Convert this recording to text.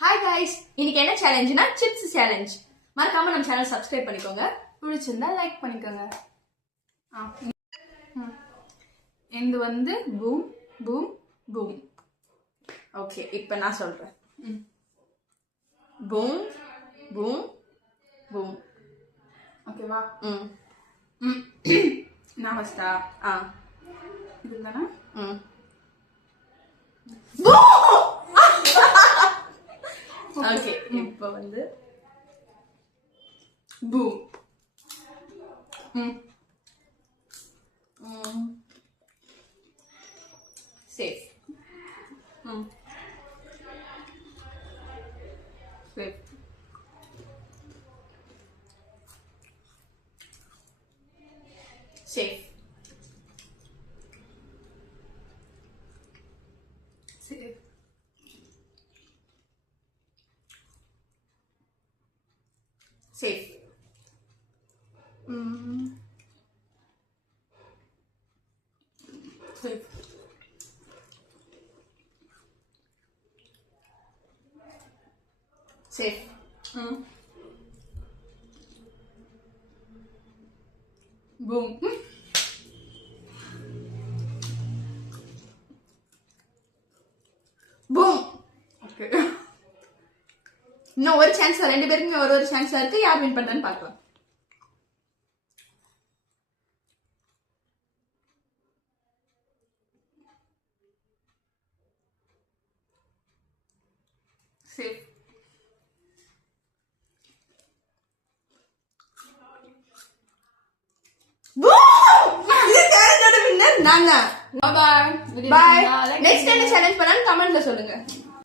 Hi guys, இன்னைக்கு என்ன சேலஞ்சுனா சிப்ஸ் சேலஞ்ச். மறக்காம நம்ம சேனல் சப்ஸ்கிரைப் பண்ணிக்கோங்க, பிடிச்சிருந்தா லைக் பண்ணிக்கோங்க. இது வந்து பூம் பூம் பூம். ஓகே, இப்போ நான் சொல்றேன். Boom boom boom. ஓகேவா? நான் ஃபர்ஸ்டா? இது தானே? ஓகே, இப்போ வந்து boom. Safe. Safe. Safe. Safe. Safe. Safe. Safe. Boom. Boom. Okay. இன்னும் ஒரு சான்ஸ், ரெண்டு பேருக்குமே ஒரு சான்ஸ் இருக்கு. யார் வின் பண்றான்னு பார்க்கலாம். சேஃப். நாங்க. பாய். நெக்ஸ்ட் என்ன சேலஞ்ச் பண்ணாலும் கமெண்ட்ல சொல்லுங்க.